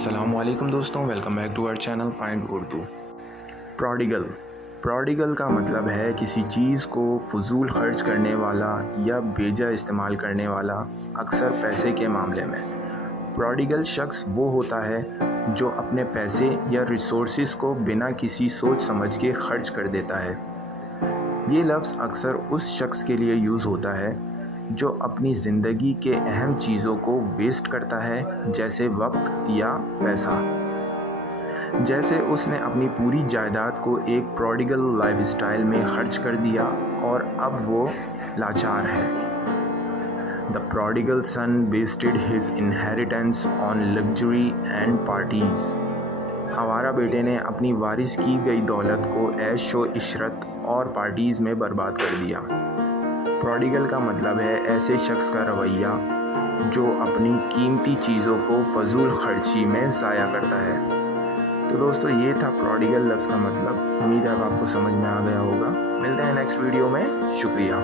السلام علیکم دوستوں، welcome back to our channel find Urdu. Prodigal کا مطلب ہے کسی چیز کو فضول خرچ کرنے والا یا بیجا استعمال کرنے والا، اکثر پیسے کے معاملے میں۔ پروڈیگل شخص وہ ہوتا ہے جو اپنے پیسے یا ریسورسز کو بنا کسی سوچ سمجھ کے خرچ کر دیتا ہے۔ یہ لفظ اکثر اس شخص کے لیے یوز ہوتا ہے جو اپنی زندگی کے اہم چیزوں کو ویسٹ کرتا ہے، جیسے وقت یا پیسہ۔ جیسے اس نے اپنی پوری جائیداد کو ایک پروڈیگل لائف اسٹائل میں خرچ کر دیا اور اب وہ لاچار ہے۔ The prodigal son wasted his inheritance on luxury and parties۔ آوارہ بیٹے نے اپنی وارث کی گئی دولت کو عیش و عشرت اور پارٹیز میں برباد کر دیا۔ پروڈیگل کا مطلب ہے ایسے شخص کا رویہ جو اپنی قیمتی چیزوں کو فضول خرچی میں ضائع کرتا ہے۔ تو دوستو، یہ تھا پروڈیگل لفظ کا مطلب۔ امید ہے آپ کو سمجھ میں آ گیا ہوگا۔ ملتے ہیں نیکسٹ ویڈیو میں۔ شکریہ۔